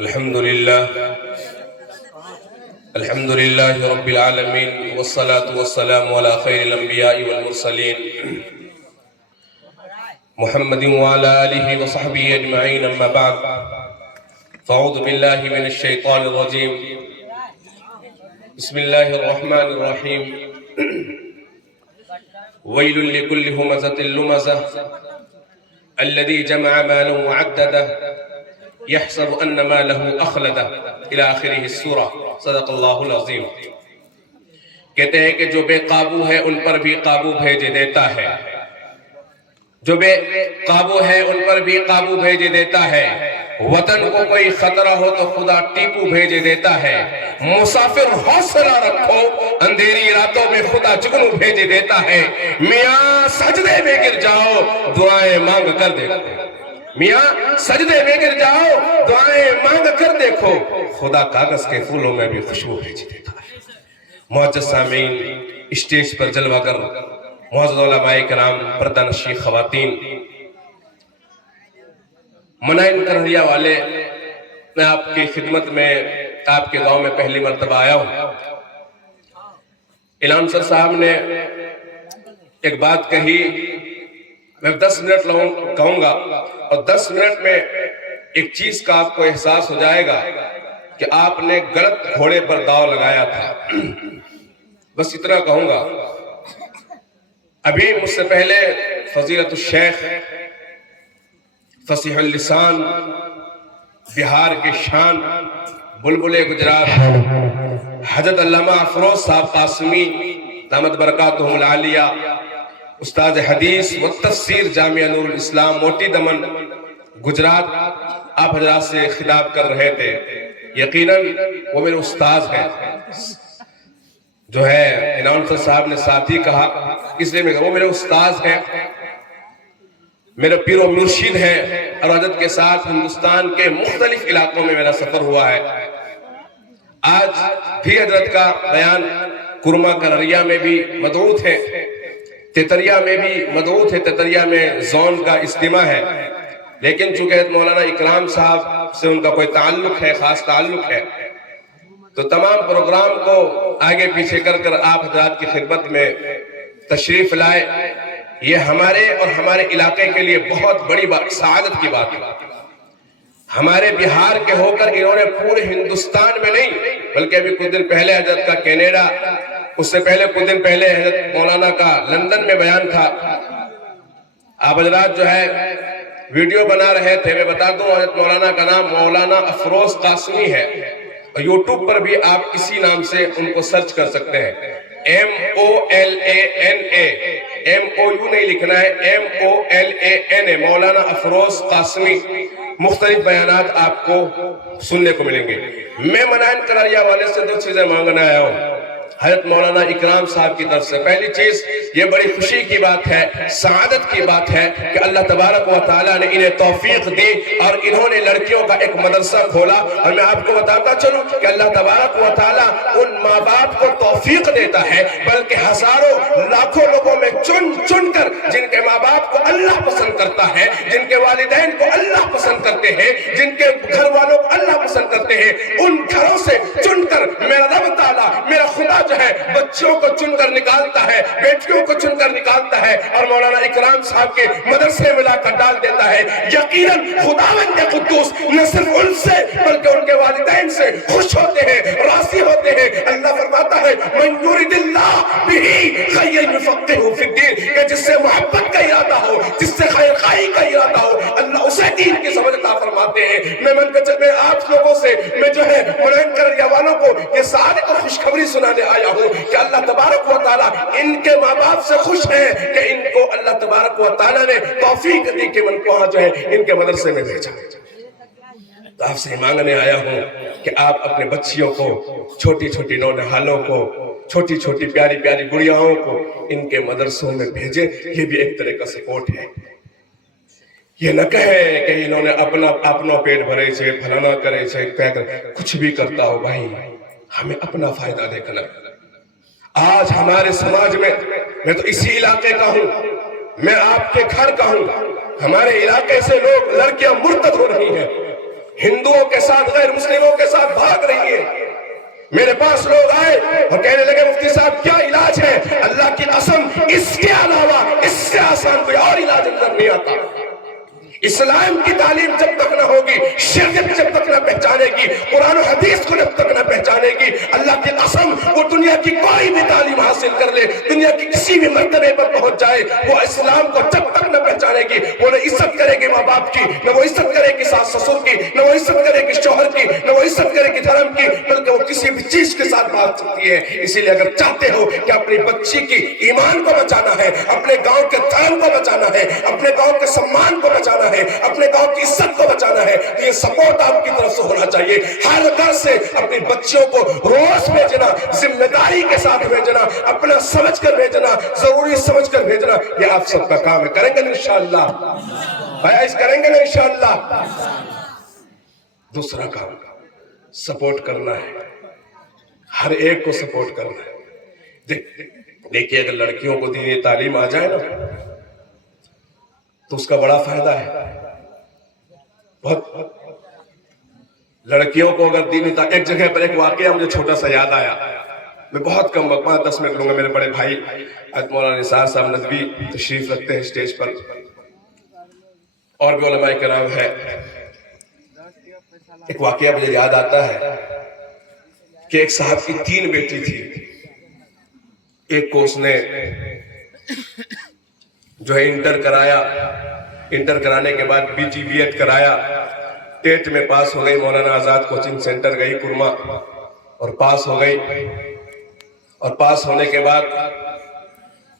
الحمد لله رب العالمين والصلاة والسلام على خير الأنبياء والمرسلين محمد وعلى آله وصحبه أجمعين أما بعد فأعوذ بالله من الشيطان الرجيم بسم الله الرحمن الرحيم ويل لكل همزة لمزة الذي جمع مالا وعدده يحسب أن ماله أخلده إلى آخره السورة صدق اللہ العظیم۔ کہتے ہیں کہ جو بے قابو ہے ان پر بھی قابو بھیج دیتا ہے، جو بے قابو ہے ان پر بھی قابو بھیج دیتا ہے، وطن کو کوئی خطرہ ہو تو خدا ٹیپو بھیج دیتا ہے، مسافر حوصلہ رکھو اندھیری راتوں میں خدا جگنو بھیج دیتا ہے، میاں سجدے میں گر جاؤ دعائیں مانگ کر دیکھو، میاں سجدے میں گر جاؤ دعائیں مانگ کر دیکھو، خدا کاغذ کے پھولوں میں بھی خوشبو بھیج دیتا ہے۔ معزز سامعین، اسٹیج پر جلوہ گر معزز علماء کرام، پردہ نشین خواتین، منائن کرہیا والے، میں آپ کی خدمت میں آپ کے گاؤں میں پہلی مرتبہ آیا ہوں۔ انعام صاحب نے ایک بات کہی، میں 10 منٹ کہوں گا اور 10 منٹ میں ایک چیز کا آپ کو احساس ہو جائے گا کہ آپ نے غلط گھوڑے پر داؤ لگایا تھا، بس اتنا کہوں گا۔ ابھی مجھ سے پہلے فضیلت الشیخ فصیح اللسان، بہار کے شان، بلبل گجرات، حضرت علامہ افروز صاحب قاسمی دامت برکاتہم العالیہ، استاد حدیث و تفسیر جامعہ نور الاسلام موٹی دمن گجرات، آپ حضرات سے خطاب کر رہے تھے۔ یقیناً وہ میرے استاذ ہیں، جو ہے انعام صاحب نے ساتھی کہا، اس لئے میں کہا وہ میرے استاذ ہیں، میرے پیر و مرشد ہیں، اور حضرت کے ساتھ ہندوستان کے مختلف علاقوں میں میرا سفر ہوا ہے۔ آج بھی حضرت کا بیان کرما کرریا میں بھی مدعو تھے، تتریا میں بھی مدعو تھے، تتریا میں زون کا اجتماع ہے، لیکن چونکہ مولانا اکرام صاحب سے ان کا کوئی تعلق ہے، خاص تعلق ہے، تو تمام پروگرام کو آگے پیچھے کر آپ حضرات کی خدمت میں تشریف لائے۔ یہ ہمارے اور ہمارے علاقے کے لیے بہت بڑی سعادت کی بات ہے۔ ہمارے بہار کے ہو کر انہوں نے پورے ہندوستان میں نہیں، بلکہ ابھی کچھ دن پہلے حضرت کا کینیڈا، اس سے پہلے کچھ دن پہلے حضرت مولانا کا لندن میں بیان تھا۔ آپ حضرات جو ہے ویڈیو بنا رہے تھے، میں بتا دوں حضرت مولانا کا نام مولانا افروز قاسمی ہے، اور یوٹیوب پر بھی آپ اسی نام سے ان کو سرچ کر سکتے ہیں، MOLANA، MOU نہیں لکھنا ہے، MOLANA، مولانا افروز قاسمی۔ مختلف بیانات آپ کو سننے کو ملیں گے۔ میں منائن کرریا والے سے 2 چیزیں مانگنا آیا ہوں حضرت مولانا اکرام صاحب کی طرف سے۔ پہلی چیز، یہ بڑی خوشی کی بات ہے، سعادت کی بات ہے کہ اللہ تبارک و تعالیٰ نے انہیں توفیق دی اور انہوں نے لڑکیوں کا ایک مدرسہ کھولا۔ اور میں آپ کو بتاتا چلوں کہ اللہ تبارک و تعالیٰ ان ماں باپ کو توفیق دیتا ہے، بلکہ ہزاروں لاکھوں لوگوں میں چن کر جن کے ماں باپ کو اللہ پسند کرتا ہے، جن کے والدین کو اللہ پسند کرتے ہیں، جن کے گھر والوں کو اللہ پسند کرتے ہیں، ان گھروں سے چن کر میرا رب تعالیٰ، میرا خدا جو ہے بچوں کو چن کر نکالتا ہے، بیٹیوں کو چن کر نکالتا ہے، اور مولانا اکرام صاحب کے مدرسے میں لا کر ڈال دیتا ہے۔ یقیناً خداوند قدوس نہ صرف ان سے بلکہ ان کے والدین سے خوش ہوتے ہیں، راضی ہوتے ہیں۔ اللہ فرماتا ہے من یرید اللہ بہ خیرا یفقہہ فی الدین، کہ جس سے محبت کا ارادہ ہو، جس سے خیر خواہی کا ارادہ ہو، اللہ اسے دین کی سمجھ عطا فرماتے ہیں۔ میں آپ لوگوں سے میں جو ہے منائن کرریا والوں کو یہ سعادت اور خوشخبری سنانے آیا ہوں کہ اللہ تبارک و تعالیٰ ان کے ماں باپ سے خوش ہیں کہ ان کو اللہ تبارک و تعالیٰ نے توفیق دی کہ من کو جو ہے ان کے مدرسے میں بھیجا۔ تو آپ سے مانگنے آیا ہوں کہ آپ اپنے بچیوں کو، چھوٹی چھوٹی نونہالوں کو، چھوٹی چھوٹی پیاری پیاری گڑیاؤں کو ان کے مدرسوں میں بھیجیں۔ یہ بھی ایک طرح کا سپورٹ ہے۔ یہ نہ کہیں کہ انہوں نے اپنا پیٹ بھرے چھے، پھلانا کرے چھے، کچھ بھی کرتا ہو بھائی، ہمیں اپنا فائدہ دیکھنا۔ آج ہمارے سماج میں تو اسی علاقے کا ہوں، میں آپ کے گھر کا ہوں، ہمارے علاقے سے لوگ لڑکیاں مرتد ہو رہی ہیں، ہندوؤں کے ساتھ غیر مسلموں کے ساتھ بھاگ رہی ہیں۔ میرے پاس لوگ آئے اور کہنے لگے مفتی صاحب کیا علاج ہے؟ اللہ کی قسم اس کے علاوہ اس سے آسان کوئی اور علاج اندر نہیں آتا۔ اسلام کی تعلیم جب تک نہ ہوگی، شریعت جب تک نہ پہچانے گی، قرآن و حدیث کو جب تک نہ پہچانے گی، اللہ کی قسم وہ دنیا کی کوئی بھی تعلیم حاصل کر لے، دنیا کی کسی بھی مرتبے پر پہنچ جائے، وہ اسلام کو جب تک نہ پہچانے گی، وہ نہ عزت کرے گی ماں باپ کی، نہ وہ عزت کرے گی ساس سسر کی، نہ وہ عزت کرے گی شوہر کی، نہ وہ عزت کرے گی دھرم کی، بلکہ وہ کسی بھی چیز کے ساتھ بات سکتی ہے۔ اسی لیے اگر چاہتے ہو کہ اپنی بچی کی ایمان کو بچانا ہے، اپنے گاؤں کے دھرم کو بچانا ہے، اپنے گاؤں کے سمان کو بچانا ہے، اپنے گاؤں کی عزت کو بچانا ہے، تو یہ سپورٹ آپ کی طرف سے ہونا چاہیے۔ ہر گھر سے اپنی بچیوں کو روز بھیجنا، ذمہ داری کے ساتھ بھیجنا، اپنا سمجھ کر بھیجنا، ضروری سمجھ کر بھیجنا، یہ آپ سب کا کام ہے۔ کریں گے نا انشاءاللہ؟ بھائی اس کریں گے نا انشاءاللہ؟ دوسرا کام سپورٹ کرنا ہے، ہر ایک کو سپورٹ کرنا ہے۔ دیکھیے اگر لڑکیوں کو دینی تعلیم آ جائے نا تو اس کا بڑا فائدہ ہے۔ بہت لڑکیوں کو اگر دینی تعلیم، ایک جگہ پر ایک واقعہ مجھے چھوٹا سا یاد آیا، میں بہت کم وقت 5-10 منٹ لوں گا۔ میرے بڑے بھائی مولانا نثار صاحب ندوی تشریف رکھتے ہیں اسٹیج پر، اور بھی علماء کرام ہے۔ ایک واقعہ مجھے یاد آتا ہے کہ ایک صاحب کی 3 بیٹی تھی۔ ایک کو اس نے جو ہے انٹر کرایا، انٹر کرانے کے بعد بی ٹی بی ایڈ کرایا، ٹیٹ میں پاس ہو گئی، مولانا آزاد کوچنگ سینٹر گئی کرما اور پاس ہو گئی، اور پاس ہونے کے بعد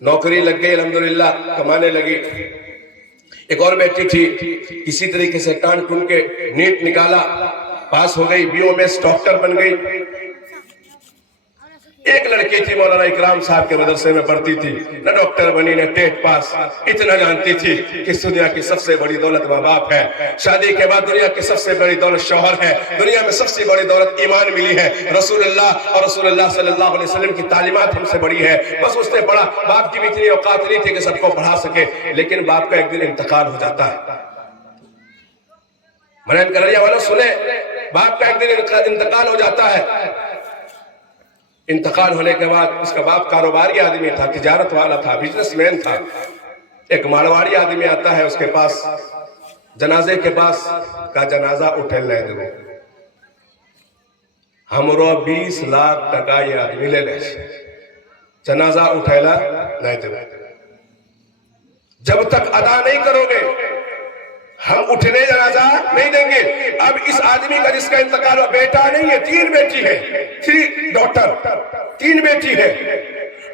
نوکری لگ گئی، الحمدللہ کمانے لگی۔ ایک اور بیٹی تھی، کسی طریقے سے ٹان ٹون کے نیٹ نکالا، پاس ہو گئی، B O M S doctor بن گئی۔ ایک لڑکی تھی مولانا اکرام صاحب کے مدرسے میں پڑھتی تھی، نہ ڈاکٹر بنی نہ ٹیٹ پاس، اتنا جانتی تھی کہ دنیا کی سب سے بڑی دولت ماں باپ ہے، شادی کے بعد دنیا کی سب سے بڑی دولت شوہر ہے، دنیا میں سب سے بڑی دولت ایمان ملی ہے، رسول اللہ اور رسول اللہ صلی اللہ علیہ وسلم کی تعلیمات ہم سے بڑی ہے۔ بس اس نے پڑھا، باپ کی بھی اتنی اوقات نہیں تھی کہ سب کو پڑھا سکے، لیکن باپ کا ایک دن انتقال ہو جاتا ہے۔ منعین کریا والوں سنیں، باپ کا ایک دن انتقال ہو جاتا ہے۔ انتقال ہونے کے بعد اس کا باپ کاروباری آدمی تھا، تجارت والا تھا، بزنس مین تھا۔ ایک مارواڑی آدمی آتا ہے اس کے پاس، جنازے کے پاس، کا جنازہ اٹھے لے دو، ہمرو 20 لاکھ ٹکا یہ آدمی لے لے، جنازہ اٹھے لے دو، جب تک ادا نہیں کرو گے ہم اٹھنے جنازہ نہیں دیں گے۔ اب اس آدمی کا جس کا انتقال ہوا، بیٹا نہیں ہے، 3 بیٹی ہے، 3 ڈاکٹر، 3 بیٹی ہے۔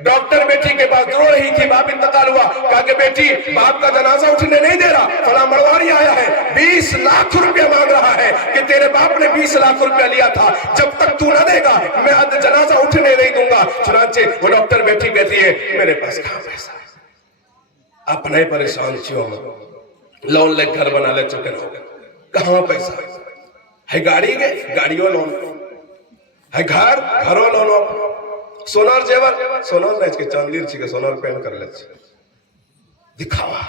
ڈاکٹر بیٹی کے پاس رو رہی تھی، باپ انتقال ہوا، کہا کہ بیٹی باپ کا جنازہ اٹھنے نہیں دے رہا، فلاں مرواری آیا ہے، 20 لاکھ روپیہ مانگ رہا ہے کہ تیرے باپ نے 20 لاکھ روپیہ لیا تھا، جب تک تو نہ دے گا میں جنازہ اٹھنے نہیں دوں گا۔ چنانچہ وہ ڈاکٹر بیٹی کہتی ہے میرے پاس کہاں پیسہ ہے، اپنے پریشان چھو میں لون لے گھر بنا لے چکے رہو، کہاں پیسہ ہے؟ گاڑی گئے، گاڑیوں لون ہے، گھروں لون، سونار جیور سونار رہے کے چاندیر چھے کے سونار پہن کر لے چھے، دکھاوا۔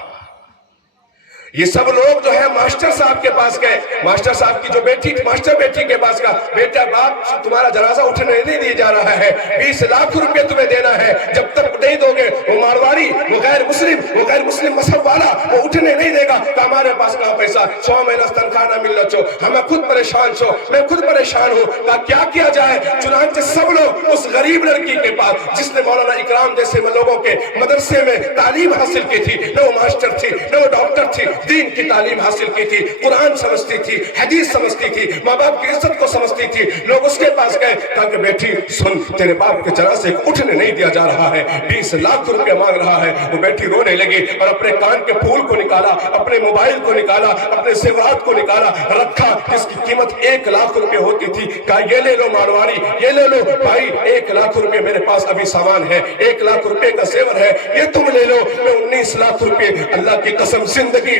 یہ سب لوگ جو ہے ماسٹر صاحب کے پاس گئے، ماسٹر صاحب کی جو بیٹی تھی، ماسٹر بیٹی کے پاس کہا بیٹا باپ تمہارا جنازہ اٹھنے نہیں دیا جا رہا ہے، 20 لاکھ روپے تمہیں دینا ہے، جب تک نہیں دو گے وہ مارواڑی، وہ غیر مسلم مذہب والا وہ اٹھنے نہیں دے گا۔ کہ ہمارے پاس کہاں پیسہ، 100 مہینہ تنخواہ نہ ملنا چھو، ہمیں خود پریشان چھو، میں خود پریشان ہوں، کہا کیا کیا جائے؟ چنانچہ سب لوگ اس غریب لڑکی کے پاس جس نے مولانا اکرام جیسے لوگوں کے مدرسے میں تعلیم حاصل کی تھی، نہ وہ ماسٹر تھی نہ وہ ڈاکٹر تھی، دین کی تعلیم حاصل کی تھی، قرآن سمجھتی تھی، حدیث سمجھتی تھی، ماں باپ کی عزت کو سمجھتی تھی، لوگ اس کے پاس گئے کہا کہ بیٹی سن، تیرے باپ کے جنازے کو اٹھنے نہیں دیا جا رہا ہے، 20 لاکھ روپے مانگ رہا ہے۔ وہ بیٹی رونے لگی اور اپنے کان کے پھول کو نکالا، اپنے موبائل کو نکالا، اپنے زیورات کو نکالا، رکھا، جس کی قیمت 1 لاکھ روپے ہوتی تھی، کہا یہ لے لو مارواڑی، یہ لے لو بھائی، 1 لاکھ روپے میرے پاس ابھی سامان ہے، 1 لاکھ روپے کا زیور ہے، یہ تم لے لو، میں 19 لاکھ روپے اللہ کی قسم زندگی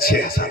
6000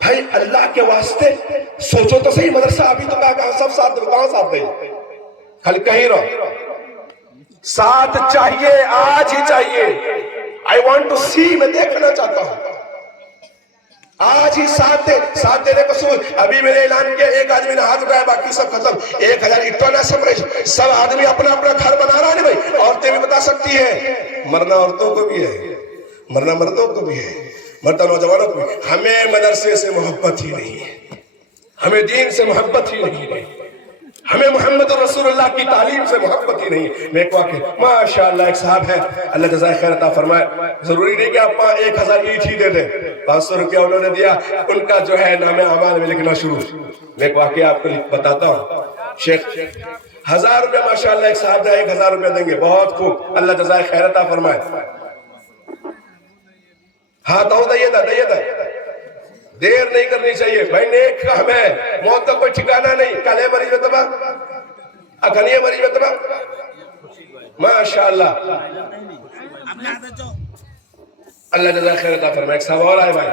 بھائی اللہ کے واسطے سوچو تو صحیح، مدرسہ ابھی تو میں کہاں سب ساتھ کہاں ساتھ دیں، خالی کہیں رہو، ساتھ چاہیے، آج ہی چاہیے. I want to see، میں دیکھنا چاہتا ہوں آج ہی ساتھ دینے کا سوچ. ابھی میں نے اعلان کیا، ایک آدمی نے ہاتھ اٹھایا، باقی سب ختم. 1000 اٹھا نہ سمجھ، سب آدمی اپنا اپنا گھر بنا رہا ہے بھائی. عورتیں بھی بتا سکتی ہیں، مرنا عورتوں کو بھی ہے، مرنا مردوں کو بھی ہے، مرنا نوجوانوں کو بھی. ہمیں مدرسے سے محبت ہی نہیں ہے، ہمیں دین سے محبت ہی نہیں ہے، ہمیں محمد رسول اللہ کی تعلیم سے محبت ہی نہیں ہے. میں ایک واقعہ، ماشاءاللہ ایک صاحب ہے، اللہ جزائے خیر عطا فرمائے. ضروری نہیں کہ آپ 1000 اینٹ ہی دے دیں، 500 روپیہ انہوں نے دیا، ان کا جو ہے نام اعمال میں لکھنا شروع. میں ایک واقعہ آپ کو بتاتا ہوں. شیخ 1000 روپیہ ماشاءاللہ ایک صاحب ہے، 1000 روپیہ دیں گے، بہت خوب، اللہ جزائے خیر عطا فرمائے. ہاں تو دئیے دا دیر نہیں کرنی چاہیے بھائی، نیک کام ہے، موت کا کوئی ٹھکانہ نہیں. کلے مریض بتبا اکھنیے مریض بتبا ماشاءاللہ، اللہ جزائے خیر عطا فرمائے. ایک صاحب اور آئے بھائی،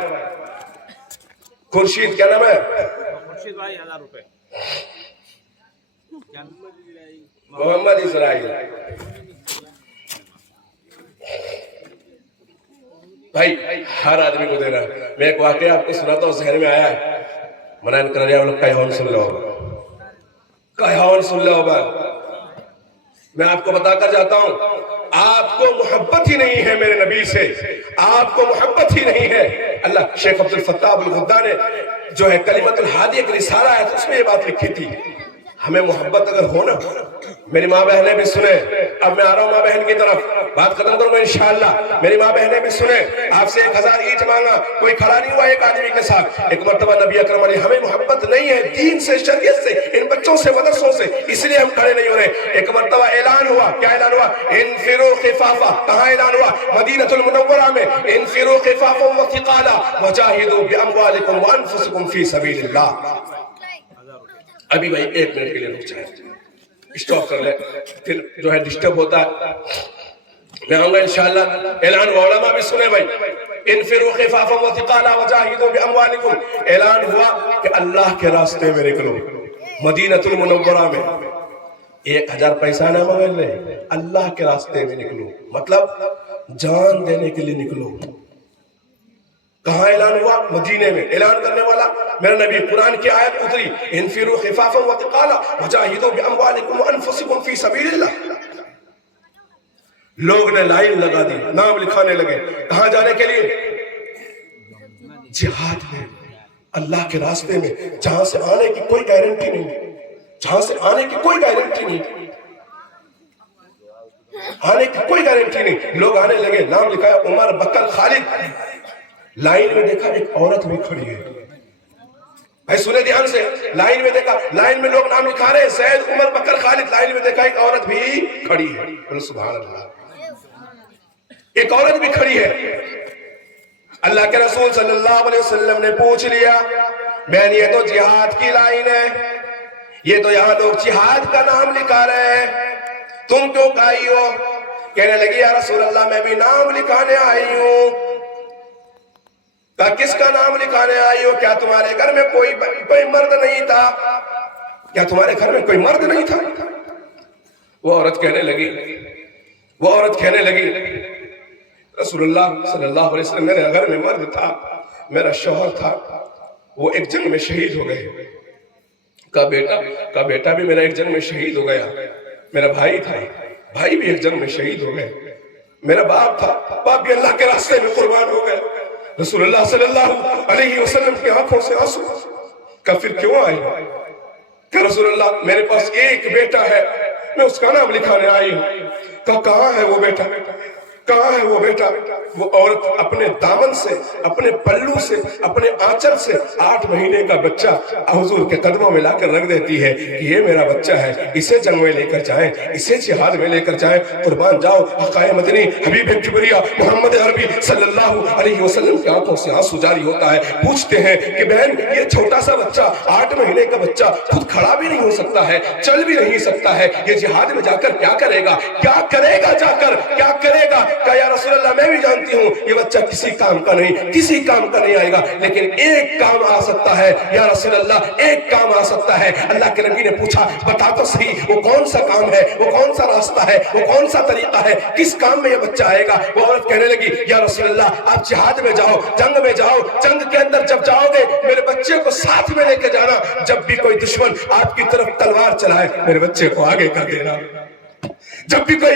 خورشید، کیا نام ہے؟ خورشید بھائی 1000 روپے. محمد اسرائیل بھائی، ہر آدمی کو دے رہا ہے. میں ایک واقعہ آپ کو سناتا ہوں، ذہن میں آیا ہے. منائن کر رہا ہے، کہون سن لو کہون سن لو با. میں آپ کو بتا کر جاتا ہوں، آپ کو محبت ہی نہیں ہے میرے نبی سے، آپ کو محبت ہی نہیں ہے. اللہ شیخ عبد الفتاح الغدہ نے جو ہے کلمت الحادی ایک رسالہ ہے، اس میں یہ بات لکھی تھی. ہمیں محبت اگر ہو نا، میری ماں بہنیں بھی سنیں. اب میں آ رہا ہوں ماں بہن کی طرف، بات ختم کروں گا انشاءاللہ. میری ماں بہنیں بھی سنیں. آپ سے 1000 اینٹ مانگا، کوئی کھڑا نہیں ہوا ایک آدمی کے ساتھ. ایک مرتبہ نبی اکرم علیہ، ہمیں محبت نہیں ہے دین سے، شریعت سے، ان بچوں سے، مدرسوں سے، اس لیے ہم کھڑے نہیں ہو رہے. ایک مرتبہ اعلان ہوا، کیا اعلان ہوا؟ انفروا خفافا. کہاں اعلان ہوا؟ مدینہ المنورہ میں. انفروا خفافا وثقالا وجاہدوا باموالکم وانفسکم فی سبیل اللہ. ابھی بھائی 1 منٹ کے لیے رک جائیں، اسٹاپ کر لیں، پھر جو ہے ڈسٹرب ہوتا ہے. میں آؤں گا انشاءاللہ. اعلان ہوا، علماء بھی سنیں بھائی. انفروا خفافا وثقالا وجاہدوا باموالکم. اعلان ہوا کہ اللہ کے راستے میں نکلو، مدینہ المنورہ میں. 1000 پیسہ نہ مانگ لے، اللہ کے راستے میں نکلو، مطلب جان دینے کے لیے نکلو. کہاں اعلان ہوا؟ مدینے میں. اعلان کرنے والا میرا نبی. قرآن کی آیت اتری، انفروا خفافا وثقالا وجاہدوا باموالکم وانفسکم فی سبیل اللہ. لوگ نے لائن لگا دی، نام لکھانے لگے. کہاں جانے کے لیے؟ جہاد میں، اللہ کے راستے میں، جہاں سے آنے کی کوئی گارنٹی نہیں، جہاں سے آنے کی کوئی گارنٹی نہیں، آنے کی کوئی گارنٹی نہیں. لوگ آنے لگے، نام لکھایا، عمر، بکر، خالد. لائن میں دیکھا ایک عورت بھی کھڑی ہے. بھائی سنے دھیان سے، لائن میں دیکھا، لائن میں لوگ نام لکھا رہے ہیں، زید، عمر، بکر، خالد. لائن میں دیکھا ایک عورت بھی کھڑی ہے. بولے سبحان اللہ، ایک عورت بھی کھڑی ہے. اللہ کے رسول صلی اللہ علیہ وسلم نے پوچھ لیا، بہن یہ تو جہاد کی لائن ہے، یہ تو یہاں لوگ جہاد کا نام لکھا رہے ہیں، تم کیوں آئی ہو؟ کہنے لگی یا رسول اللہ میں بھی نام لکھانے آئی ہوں. کہا کس کا نام لکھانے آئی ہو؟ کیا تمہارے گھر میں کوئی مرد نہیں تھا؟ کیا تمہارے گھر میں کوئی مرد نہیں تھا؟ وہ عورت کہنے لگی رسول اللہ صلی اللہ علیہ وسلم میرے گھر میں مرد تھا، میرا شوہر تھا، وہ ایک جنگ میں شہید ہو گئے. کہا بیٹا بھی میرا ایک جنگ میں شہید ہو گیا. میرا بھائی تھا، بھائی بھی ایک جنگ میں شہید ہو گئے. میرا باپ تھا، باپ بھی اللہ کے راستے میں قربان ہو گئے. رسول اللہ صلی اللہ علیہ وسلم کی آنکھوں سے آنسو. کہا پھر کیوں آئی؟ کہ رسول اللہ میرے پاس ایک بیٹا ہے، میں اس کا نام لکھانے آئی ہوں. کہا کہاں ہے وہ بیٹا؟ کہاں ہے وہ بیٹا؟ وہ عورت اپنے دامن سے، اپنے پلو سے، اپنے آنچل سے 8 مہینے کا بچہ حضور کے قدموں میں لا کر رکھ دیتی ہے کہ یہ میرا بچہ ہے، اسے جنگ میں لے کر جائیں، اسے جہاد میں لے کر جائیں، قربان جاؤ. حقائے مدنی حبیب کبریا محمد عربی صلی اللہ علیہ وسلم کی آنکھوں سے آنسو جاری ہوتا ہے. پوچھتے ہیں کہ بہن یہ چھوٹا سا بچہ 8 مہینے کا بچہ خود کھڑا بھی نہیں ہو سکتا ہے، چل بھی نہیں سکتا ہے، یہ جہاد میں جا کر کیا کرے گا؟ کیا کرے گا جا کر؟ کیا کرے گا؟ کہا یا رسول اللہ میں بھی جانتی ہوں یہ بچہ کسی کام کا نہیں آئے گا، لیکن ایک کام آ سکتا ہے یا رسول اللہ، ایک کام آ سکتا ہے۔ اللہ کے نبی نے پوچھا بتا تو صحیح وہ کون سا کام ہے، وہ کون سا راستہ ہے، وہ کون سا طریقہ ہے، کس کام میں یہ بچہ آئے گا؟ وہ عورت کہنے لگی یا رسول اللہ آپ جہاد میں جاؤ، جنگ میں جاؤ، جنگ کے اندر جب جاؤ گے میرے بچے کو ساتھ میں لے کے جانا، جب بھی کوئی دشمن آپ کی طرف تلوار چلائے میرے بچے کو آگے کر دینا، جب بھی کوئی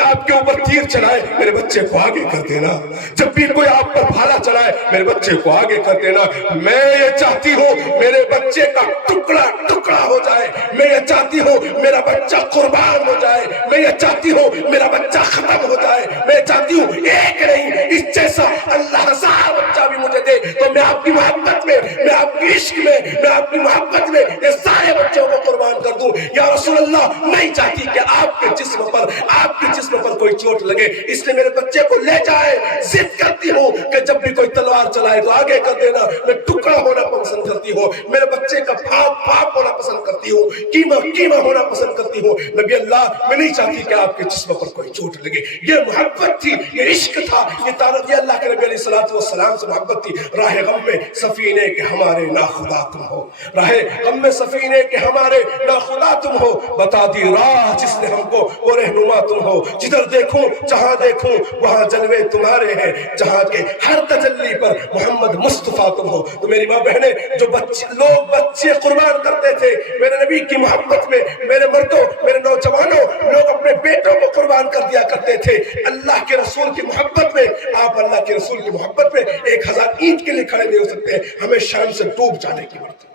آپ کے اوپر تیر چلائے میرے بچے کو آگے کر دینا، جب بھی کوئی آپ پر بھالا چلائے میرے بچے کو آگے کر دینا۔ میں یہ چاہتی ہوں میرے بچے کا ٹکڑا ٹکڑا ہو جائے، میں یہ چاہتی ہوں میرا بچہ قربان ہو جائے، میں یہ چاہتی ہوں میرا بچہ ختم ہو جائے، میں یہ چاہتی ہوں ایک نہیں اس جیسا اللہ ہزار بچہ بھی مجھے دے تو میں آپ کی محبت میں، میں آپ کی عشق میں، میں آپ کی محبت میں یہ سارے بچوں کو قربان کر دوں۔ یا رسول اللہ نہیں چاہتی کہ آپ کے جسم پر کوئی چوٹ لگے، اس لیے میرے بچے کو لے جائے، ضد کرتی ہوں کہ جب بھی کوئی تلوار چلائے تو آگے کر دینا، میں ٹکڑا ہونا پسند کرتی ہوں، میرے بچے کا پھاپ ہونا پسند کرتی ہوں، قیمہ ہونا پسند کرتی ہوں۔ نبی اللہ میں نہیں چاہتی کہ آپ کے جسم پر کوئی چوٹ لگے۔ یہ محبت تھی، یہ عشق تھا، یہ تعلق، یہ اللہ کے نبی علیہ السلام سے محبت تھی۔ راہ غم میں سفینے کے ہمارے ناخدا تم ہو، راہ غم میں سفینے کے ہمارے ناخدا تم ہو، بتا دی راہ جس نے ہم کو وہ رہنما تم ہو، جدھر دیکھوں جہاں دیکھوں وہاں جلوے تمہارے ہیں، جہاں کے ہر تجلی پر محمد مصطفیٰ تم ہو۔ تو میری ماں بہنیں جو لوگ بچے قربان کرتے تھے میرے نبی کی محبت میں، میرے مردوں، میرے نوجوانوں، لوگ اپنے بیٹوں کو قربان کر دیا کرتے تھے اللہ کے رسول کی محبت میں۔ آپ اللہ کے رسول کی محبت میں 1000 اینٹ کے لیے کھڑے نہیں ہو سکتے، ہمیں شرم سے ڈوب جانے کی ضرورت ہے،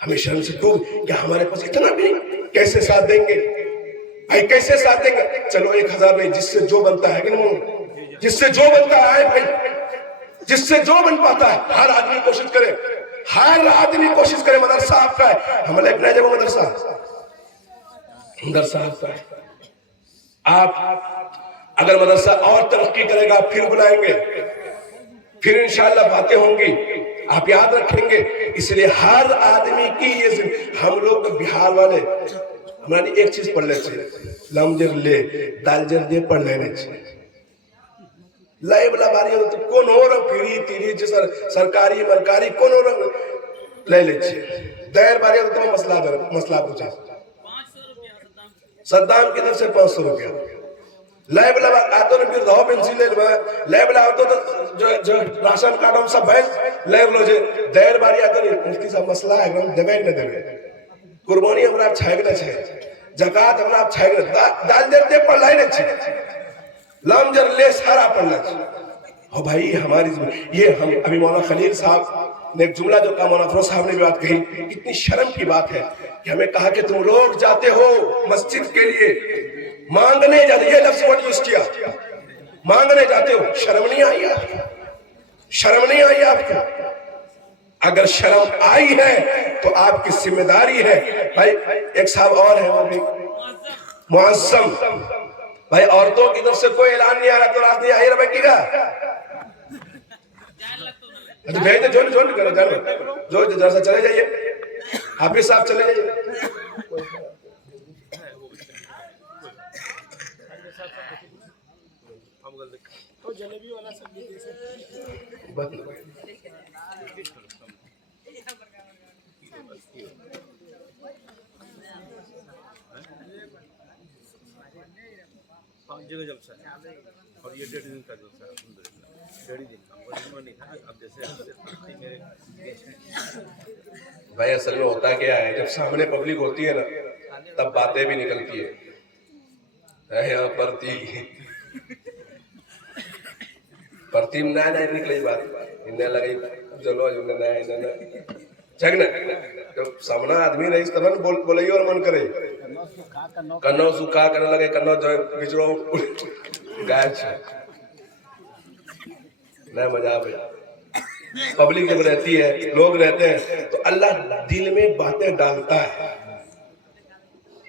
ہمیں شرم سے ڈوب، کیا ہمارے پاس اتنا بھی کیسے ساتھ دیں گے بھائی، کیسے ساتھ دیں گے؟ چلو 1000 نہیں، جس سے جو بنتا ہے کہ نہیں، جس سے جو بنتا ہے بھائی، جس سے جو بن پاتا ہے، ہر آدمی کوشش کرے، ہر آدمی کوشش کرے۔ مدرسہ آپ کا ہے، ہم لے کے جب مدرسہ آپ کا ہے، آپ اگر مدرسہ اور ترقی کرے گا پھر بلائیں گے، پھر انشاءاللہ باتیں ہوں گی، آپ یاد رکھیں گے۔ اس لیے ہر آدمی کی یہ ہم لوگ بہار والے ہماری ایک چیز پڑھ لیتے ہیں، لم جر لے دال جر دے پڑھ لینے چاہیے، لائے بلا باری ہوتی کون ہو رہا پھری تیری جسر سرکاری مرکاری کون ہو رہا لے لیچے دائر باری ہوتا ہے مسئلہ پوچھا صدام کی طرف سے 500 روپیہ لائے بلا آتو نے پھر دھو پینسی لے لائے بلا آتو تو جو راشن کارڈ ہم سب بھائیں لائے بلو جے دائر باری آتو نے مفتی صاحب مسئلہ ہے ہم دبیگ نہ دبیگ قربانی ہمارا چھائے گنا چھائے زکاة ہمارا چھائے گنا دال جرتے پڑھ لائے نہ چھائے لام جر لے سارا پڑھنا چھائے بھائی ہماری یہ ہم ابھی مولانا خلیل صاحب نے ایک جملہ جو کہا مولانا فروز صاحب نے بھی بات کہی اتنی شرم کی بات ہے کہ ہمیں کہا کہ تم لوگ جاتے ہو مسجد کے لیے مانگنے جاتے یہ لفظ ورڈ یوز کیا مانگنے جاتے ہو شرم نہیں آئی آپ کو شرم نہیں آئی آپ کو اگر شرم آئی ہے تو آپ کی ذمہ داری ہے بھائی ایک صاحب اور ہے وہ بھی معظم بھائی عورتوں کی طرف سے کوئی اعلان نہیں آ رہا تو رات نہیں آئی رہا کی گا بھیجتے جو کرو جانو جو جرسا چلے جائیے حافظ صاحب چلے جائیے جلیبی والا سب جگہ جلسہ ہے اور یہ 1.5 دن کا جلسہ ہے الحمدللہ 1.5 دن کا نہیں تھا اب جیسے بھائی اصل میں ہوتا کیا ہے جب سامنے پبلک ہوتی ہے نا تب باتیں بھی نکلتی ہے یہاں پرتی نہ نکلی بات انہیں لگئی چلو انہیں چھگنا جب سامنا آدمی رہی اس طرح بولئی اور من کرے کنو سکھا کرنے لگے کنو جو بچڑو گائب چھے نہ مجھا بھئی پبلک جب رہتی ہے لوگ رہتے ہیں تو اللہ دل میں باتیں ڈالتا ہے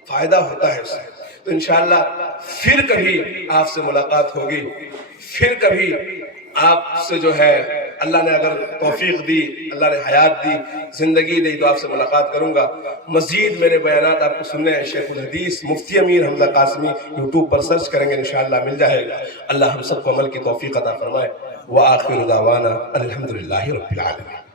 فائدہ ہوتا ہے اس سے تو انشاءاللہ پھر کبھی آپ سے ملاقات ہوگی پھر کبھی آپ سے جو ہے اللہ نے اگر توفیق دی، اللہ نے حیات دی، زندگی دی تو آپ سے ملاقات کروں گا. مزید میرے بیانات آپ کو سننے ہیں. شیخ الحدیث مفتی امیر حمزہ قاسمی یوٹیوب پر سرچ کریں گے انشاءاللہ مل جائے گا. اللہ ہم سب کو عمل کی توفیق عطا فرمائے. وآخر دعوانا الحمدللہ رب العالمین.